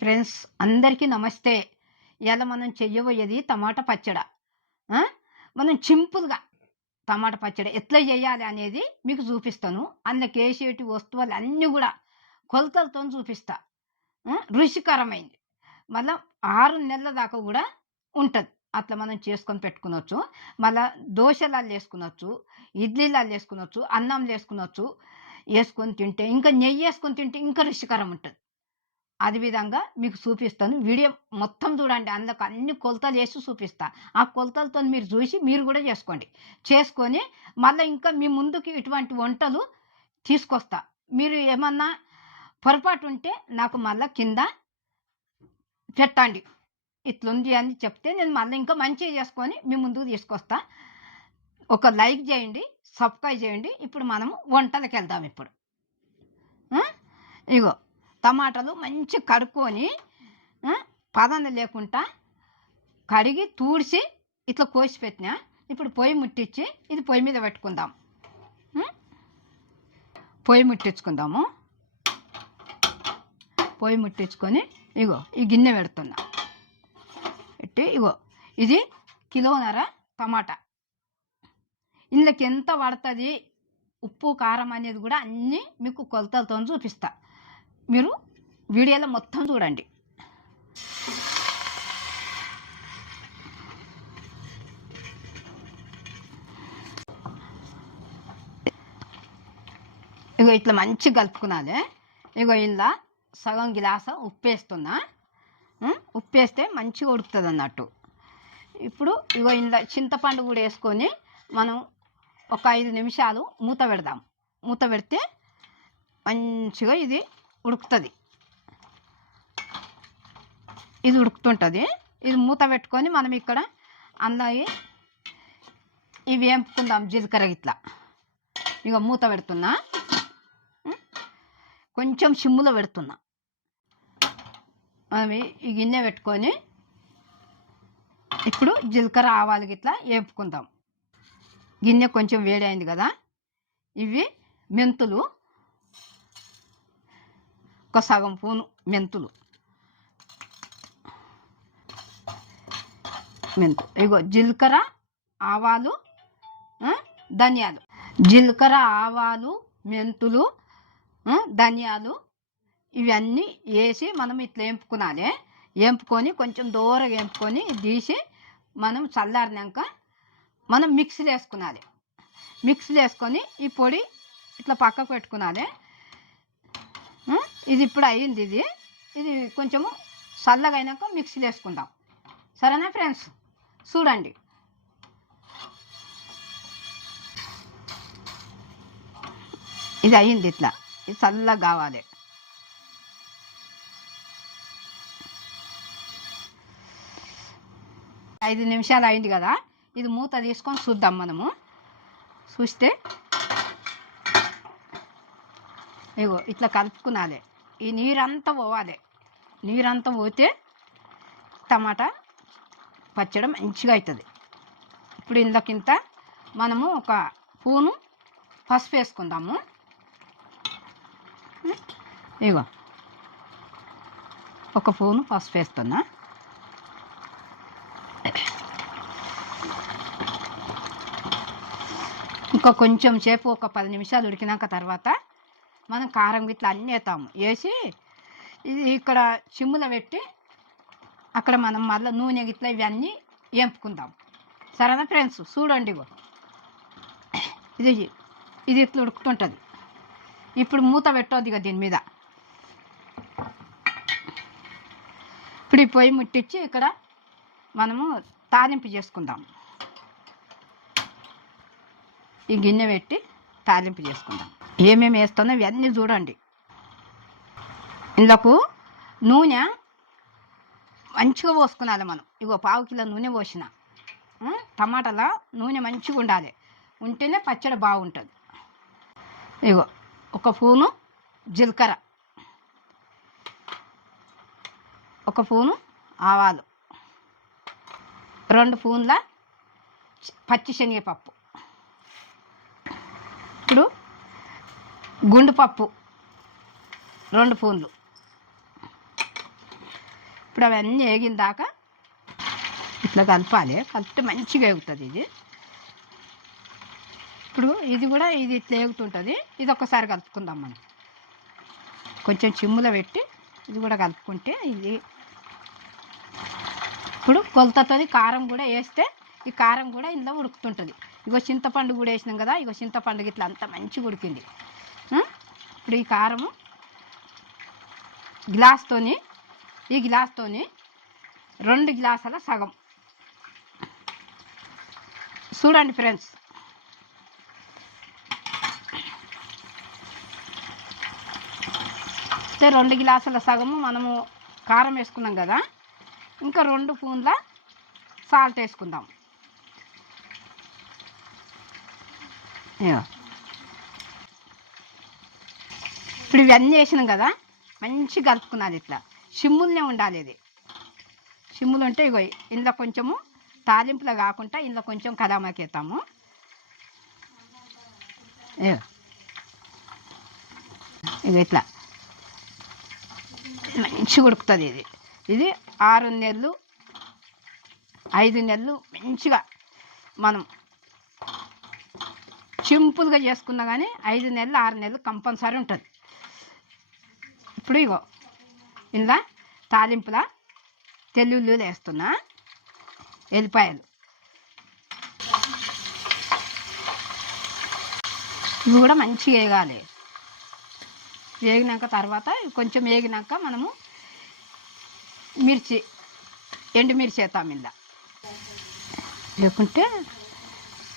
Friends అందరికీ నమస్తే. ఇలా మనం చెయ్యబోయేది టమాటా పచ్చడ. మనం సింపుల్గా టమాటా పచ్చడి ఎట్లా చేయాలి అనేది మీకు చూపిస్తాను. అందులోకి వేసేటి వస్తువులు అన్నీ కూడా కొలతలతో చూపిస్తా. రుచికరమైంది. మళ్ళీ ఆరు నెలల దాకా కూడా ఉంటుంది. అట్లా మనం చేసుకొని పెట్టుకునొచ్చు. మళ్ళీ దోశలాలు వేసుకునొచ్చు ఇడ్లీలాలు వేసుకునొచ్చు అన్నం వేసుకునొచ్చు వేసుకొని తింటే ఇంకా నెయ్యి వేసుకొని తింటే ఇంకా రుచికరం ఉంటుంది. అది విధంగా మీకు చూపిస్తాను. వీడియో మొత్తం చూడండి. అందుకు అన్ని కొలతలు వేసి చూపిస్తా. ఆ కొలతలతో మీరు చూసి మీరు కూడా చేసుకోండి. చేసుకొని మళ్ళీ ఇంకా మీ ముందుకి ఇటువంటి వంటలు తీసుకొస్తా. మీరు ఏమన్నా పొరపాటు ఉంటే నాకు మళ్ళీ కింద పెట్టండి. ఇట్లుంది అని చెప్తే నేను మళ్ళీ ఇంకా మంచిగా చేసుకొని మీ ముందుకు తీసుకొస్తా. ఒక లైక్ చేయండి సబ్స్క్రైబ్ చేయండి. ఇప్పుడు మనము వంటలకు వెళ్దాం ఇప్పుడు. ఇగో. టమాటాలు మంచిగా కడుక్కొని పదన లేకుండా కడిగి తూడిసి ఇట్లా కోసి పెట్టినా. ఇప్పుడు పొయ్యి ముట్టించి ఇది పొయ్యి మీద పెట్టుకుందాం. పొయ్యి ముట్టించుకుందాము. పొయ్యి ముట్టించుకొని ఇగో ఈ గిన్నె పెడుతున్నా. పెట్టి ఇగో ఇది కిలోన్నర టమాటా. ఇందులోకి ఎంత పడుతుంది? ఉప్పు కారం అనేది కూడా అన్నీ మీకు కొలతలతో చూపిస్తా. మీరు వీడియోలో మొత్తం చూడండి. ఇగో ఇట్లా మంచిగా కలుపుకున్నాలి ఇగో ఇలా సగం గిలాస ఉప్పు వేస్తున్నా ఉప్పు వేస్తే మంచిగా ఉడుకుతుంది అన్నట్టు. ఇప్పుడు ఇగో ఇందులో చింతపండు కూడా వేసుకొని మనం ఒక ఐదు నిమిషాలు మూత పెడదాం. మూత పెడితే మంచిగా ఇది ఉడుకుతుంది. ఇది ఉడుకుతుంటుంది. ఇది మూత పెట్టుకొని మనం ఇక్కడ అందులో ఇవి వేపుకుందాం జీలకర్ర ఇట్లా ఇక మూత పెడుతున్నా. కొంచెం సిమ్ములో పెడుతున్నా. మనం ఈ- గిన్నె పెట్టుకొని ఇప్పుడు జీలకర్ర ఆవాలు గిట్లా వేపుకుందాం. గిన్నె కొంచెం వేడి అయింది కదా. ఇవి మెంతులు ఒక సగం పూను మెంతులు. మెంతు ఇగో జీలకర్ర ఆవాలు ధనియాలు. జీలకర్ర ఆవాలు మెంతులు ధనియాలు ఇవన్నీ వేసి మనం ఇట్లా వేపుకునాలి వేంపుకొని కొంచెం దూరగా వేంపుకొని తీసి మనం చల్లారినాక మనం మిక్సీలో వేసుకునాలి మిక్సీలో వేసుకొని ఈ పొడి ఇట్లా పక్కకు పెట్టుకునాలి. ఇది ఇప్పుడు అయింది ఇది. ఇది కొంచెము చల్లగా అయినాక మిక్సీలో వేసుకుందాం సరేనా ఫ్రెండ్స్? చూడండి. ఇది అయింది ఇట్లా. ఇది చల్లగా కావాలి. ఐదు నిమిషాలు అయింది కదా. ఇది మూత తీసుకొని చూద్దాం మనము. చూస్తే ఇగో ఇట్లా కలుపుకునాలి. ఈ నీరంతా పోవాలి. నీరంతా పోతే టమాటా పచ్చడి మంచిగా అవుతుంది ఇప్పుడు ఇందుకింత మనము ఒక పూను పసుపు వేసుకుందాము. ఇగో ఒక పూను పసుపు వేస్తున్నా. ఇంకా కొంచెం సేపు ఒక పది నిమిషాలు ఉడికినాక తర్వాత మనం కారం గిట్ల అన్నీ వేస్తాము వేసి ఇది ఇక్కడ చిమ్ములో పెట్టి అక్కడ మనం మళ్ళీ నూనె గిట్ల ఇవన్నీ వేపుకుందాం సరేనా ఫ్రెండ్స్? చూడండి ఇగో. ఇది ఇది ఇట్లా ఉడుకుతుంటుంది. ఇప్పుడు మూత పెట్టద్దు ఇక దీని మీద. ఇప్పుడు ఈ పొయ్యి ముట్టించి ఇక్కడ మనము తాలింపు చేసుకుందాం ఈ గిన్నె పెట్టి తాలింపు చేసుకుందాం ఏమేమి వేస్తానో ఇవన్నీ చూడండి. ఇందులోకు నూనె మంచిగా పోసుకున్నాలి మనం. ఇగో పావు కిలో నూనె పోసిన. టమాటాల నూనె మంచిగా ఉండాలి. ఉంటేనే పచ్చడి బాగుంటుంది. ఇగో ఒక పూను జీలకర్ర. ఒక పూను ఆవాలు. రెండు పూన్ల పచ్చి శనగపప్పు ఇప్పుడు గుండు పప్పు రెండు పూన్లు ఇప్పుడు అవన్నీ వేగిన దాకా ఇట్లా కలపాలి. కలిపితే మంచిగా వేగుతుంది ఇది. ఇప్పుడు ఇది కూడా ఇది ఇట్లా వేగుతుంటుంది. ఇది ఒక్కసారి కలుపుకుందాం మనం. కొంచెం చిమ్ములో పెట్టి ఇది కూడా కలుపుకుంటే ఇది ఇప్పుడు కొలతతో కారం కూడా వేస్తే ఈ కారం కూడా ఇందులో ఉడుకుతుంటుంది. ఇగో చింతపండు కూడా వేసినాం కదా ఇగో చింతపండు ఇట్లా అంత మంచిగా ఉడికింది. ఇప్పుడు ఈ కారము గ్లాస్తోని ఈ గ్లాస్తోని రెండు గ్లాసుల సగం. చూడండి ఫ్రెండ్స్. అయితే రెండు గ్లాసుల సగము మనము కారం వేసుకున్నాం కదా ఇంకా రెండు పూన్ల సాల్ట్ వేసుకుందాం ఇగో. ఇప్పుడు ఇవన్నీ వేసినాం కదా మంచి కలుపుకున్నది ఇట్లా. సిమ్ములనే ఉండాలి ఇది. సిమ్ములు ఉంటే ఇగో ఇందులో కొంచెము తాలింపులో కాకుండా ఇందులో కొంచెం కదామాకేస్తాము ఇగో. ఇగో ఇట్లా. మంచిగా ఉడుకుతుంది ఇది. ఇది ఆరు నెలలు ఐదు నెలలు మంచిగా మనం సింపుల్గా చేసుకున్నా కానీ ఐదు నెలలు ఆరు నెలలు కంపల్సరీ ఉంటుంది. ఇప్పుడు ఇగో ఇలా తాలింపులా తెల్లుళ్ళు వేస్తున్నా ఎల్లిపాయలు. ఇవి కూడా మంచిగా వేగాలి. వేగినాక తర్వాత కొంచెం వేగినాక మనము మిర్చి ఎండుమిర్చి వేస్తాం ఇందా లేకుంటే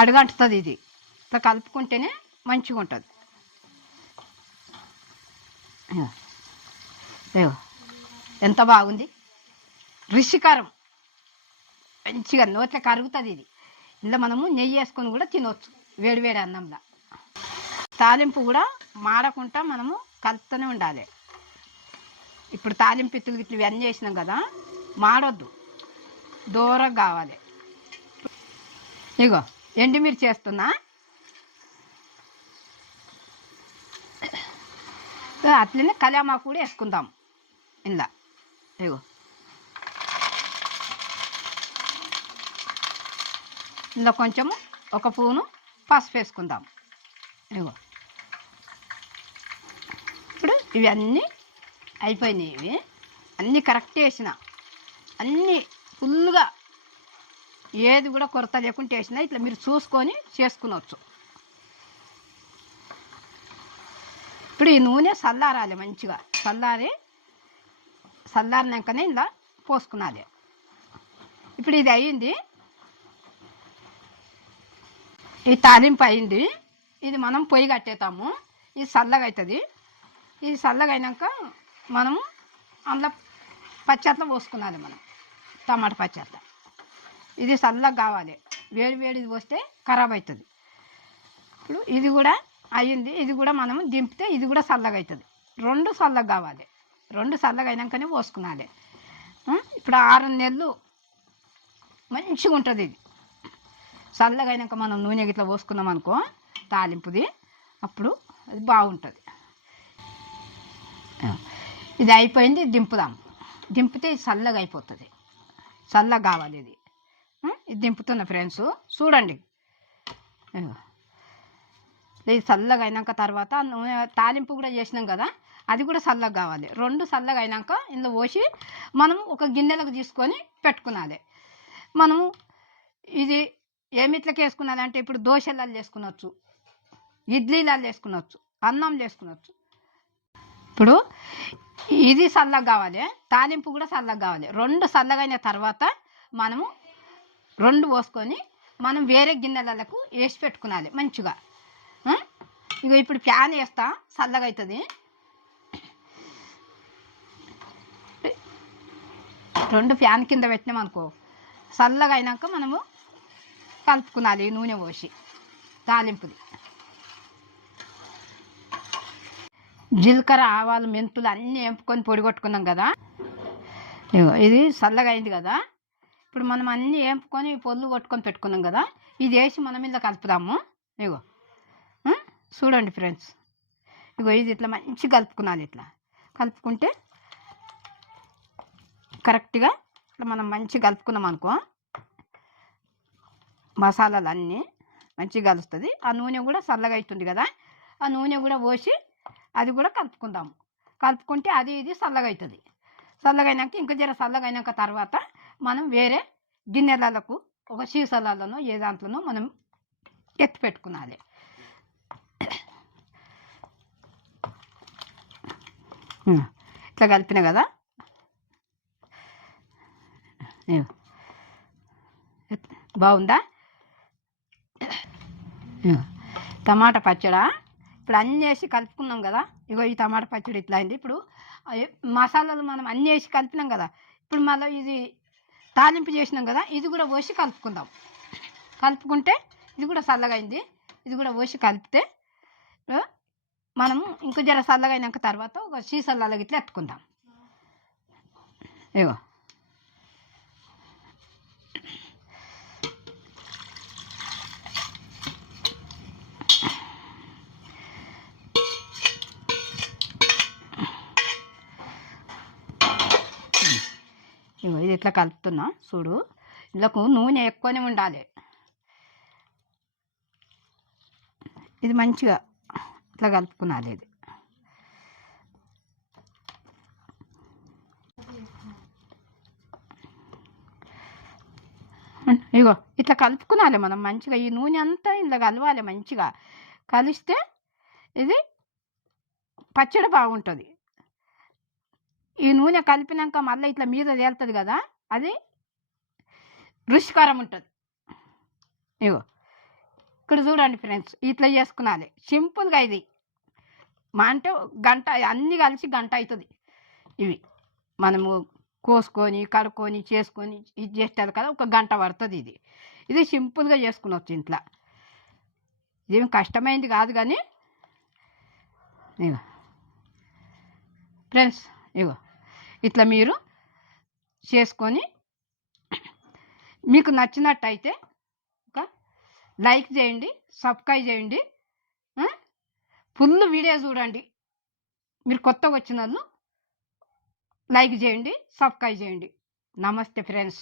అడగంటుతుంది ఇది. ఇట్లా కలుపుకుంటేనే మంచిగా ఉంటుంది ఎంత బాగుంది. రుచికరం మంచిగా నోట్ల కరుగుతుంది ఇది. ఇందులో మనము నెయ్యి వేసుకొని కూడా తినవచ్చు వేడివేడి అన్నంలో. తాలింపు కూడా మాడకుండా మనము కలుపుతూనే ఉండాలి. ఇప్పుడు తాలింపు ఇత్తులు ఇట్లు ఇవన్నీ చేసినాం కదా మాడొద్దు. దూరం కావాలి. ఇగో ఎండుమిర్చి చేస్తున్నా అట్లనే కళ్యామాకు కూడా వేసుకుందాం. ఇలా ఇగో ఇందులో కొంచెము ఒక పూను పసుపు వేసుకుందాం ఇగో ఇప్పుడు ఇవన్నీ అయిపోయినాయి ఇవి అన్నీ కరెక్ట్ వేసిన అన్నీ ఫుల్గా ఏది కూడా కొరత లేకుండా వేసిన ఇట్లా మీరు చూసుకొని చేసుకునవచ్చు ఇప్పుడు ఈ నూనె చల్లారాలి మంచిగా చల్లారి చల్లారినాకనే ఇలా పోసుకున్నది. ఇప్పుడు ఇది అయ్యింది. ఈ తాలింపు అయింది ఇది మనం పొయ్యి కట్టేతాము ఇది చల్లగా అవుతుంది ఇది చల్లగా అయినాక మనము అందులో పచ్చట్ల పోసుకున్నాలి మనం. టమాటా పచ్చట్ల. ఇది చల్లగా కావాలి. వేడి వేడిది పోస్తే ఖరాబ్ అవుతుంది ఇప్పుడు ఇది కూడా అయ్యింది. ఇది కూడా మనము దింపితే ఇది కూడా చల్లగా అవుతుంది రెండు చల్లగా కావాలి. రెండు చల్లగా అయినాకనే పోసుకునాలి ఇప్పుడు ఆరు నెలలు మంచిగా ఉంటుంది ఇది. చల్లగా అయినాక మనం నూనె గిట్లా పోసుకున్నాం అనుకో తాలింపుది అప్పుడు అది బాగుంటుంది. ఇది అయిపోయింది దింపుదాం. దింపితే ఇది చల్లగా అయిపోతుంది. చల్లగా కావాలి ఇది. ఇది దింపుతున్న ఫ్రెండ్స్ చూడండి. ఇది చల్లగా అయినాక తర్వాత నూనె తాలింపు కూడా చేసినాం కదా అది కూడా చల్లగా కావాలి. రెండు చల్లగా అయినాక ఇందులో పోసి మనం ఒక గిన్నెలకు తీసుకొని పెట్టుకున్నది మనము ఇది ఏమిట్లకి వేసుకున్నదంటే ఇప్పుడు దోశలలో వేసుకునొచ్చు ఇడ్లీలలో వేసుకునొచ్చు అన్నం వేసుకునొచ్చు. ఇప్పుడు ఇది చల్లగా కావాలి తాలింపు కూడా చల్లగా కావాలి. రెండు చల్లగా అయిన తర్వాత మనము రెండు పోసుకొని మనం వేరే గిన్నెలకు వేసి పెట్టుకునాలి మంచిగా. ఇక ఇప్పుడు ఫ్యాన్ వేస్తా చల్లగా అవుతుంది రెండు ఫ్యాన్ కింద పెట్టినాం అనుకో చల్లగా అయినాక మనము కలుపుకునాలి నూనె పోసి తాలింపుది. జీలకర్ర ఆవాలు మెంతులు అన్నీ వేపుకొని పొడి కొట్టుకున్నాం కదా. ఇగో ఇది చల్లగా అయింది కదా. ఇప్పుడు మనం అన్నీ వేపుకొని పొల్లు కొట్టుకొని పెట్టుకున్నాం కదా. ఇది వేసి మనం ఇలా కలుపుదాము. ఇగో చూడండి ఫ్రెండ్స్. ఇగో ఇది ఇట్లా మంచిగా కలుపుకున్నాను ఇట్లా. కలుపుకుంటే కరెక్ట్గా ఇట్లా మనం మంచిగా కలుపుకున్నాం అనుకో మసాలాలు అన్నీ మంచిగా కలుస్తుంది. ఆ నూనె కూడా చల్లగా అవుతుంది కదా ఆ నూనె కూడా పోసి అది కూడా కలుపుకుందాము. కలుపుకుంటే అది ఇది చల్లగా అవుతుంది చల్లగైనాక ఇంకా జర చల్లగైనాక తర్వాత మనం వేరే గిన్నెలకు ఒక సీసాలలోనో ఏ దాంట్లోనో మనం ఎత్తి పెట్టుకున్నది ఇట్లా కలిపిన కదా బాగుందా? ఇగో. టమాటా పచ్చడా? ఇప్పుడు అన్నీ వేసి కలుపుకున్నాం కదా. ఇగో ఈ టమాటా పచ్చడి ఇట్లా అయింది. ఇప్పుడు మసాలాలు మనం అన్నీ వేసి కలిపినాం కదా. ఇప్పుడు మళ్ళీ ఇది తాలింపు చేసినాం కదా. ఇది కూడా పోసి కలుపుకుందాం. కలుపుకుంటే ఇది కూడా చల్లగా అయింది. ఇది కూడా పోసి కలిపితే మనము ఇంకో జర చల్లగా తర్వాత ఒక సీసాలలో ఇట్లా ఎత్తుకుందాం. ఇగో. ఇది ఇట్లా కలుపుతున్నా చూడు. ఇందులోకి నూనె ఎక్కువనే ఉండాలి. ఇది మంచిగా ఇట్లా కలుపుకున్నాలి ఇది. ఇగో ఇట్లా కలుపుకునాలి మనం మంచిగా. ఈ నూనె అంతా ఇందులో కలవాలి మంచిగా. కలిస్తే ఇది పచ్చడి బాగుంటుంది. ఈ నూనె కలిపినాక మళ్ళీ ఇట్లా మీద తేలుతుంది కదా అది రుచికరం ఉంటుంది. ఇగో ఇక్కడ చూడండి ఫ్రెండ్స్ ఇట్లా చేసుకున్నాలి సింపుల్గా ఇది. మా అంటే గంట అన్నీ కలిసి గంట అవుతుంది ఇవి మనము కోసుకొని కడుక్కొని చేసుకొని ఇది చేస్తారు కదా ఒక గంట పడుతుంది ఇది. ఇది సింపుల్గా చేసుకునొచ్చు ఇంట్లో. ఇదేమి కష్టమైంది కాదు కానీ ఇగో ఫ్రెండ్స్ ఇగో. ఇట్లా మీరు చేసుకొని మీకు నచ్చినట్టయితే ఒక లైక్ చేయండి సబ్స్క్రైబ్ చేయండి ఫుల్ వీడియో చూడండి. మీరు కొత్తగా వచ్చిన వాళ్ళు లైక్ చేయండి సబ్స్క్రైబ్ చేయండి. నమస్తే ఫ్రెండ్స్.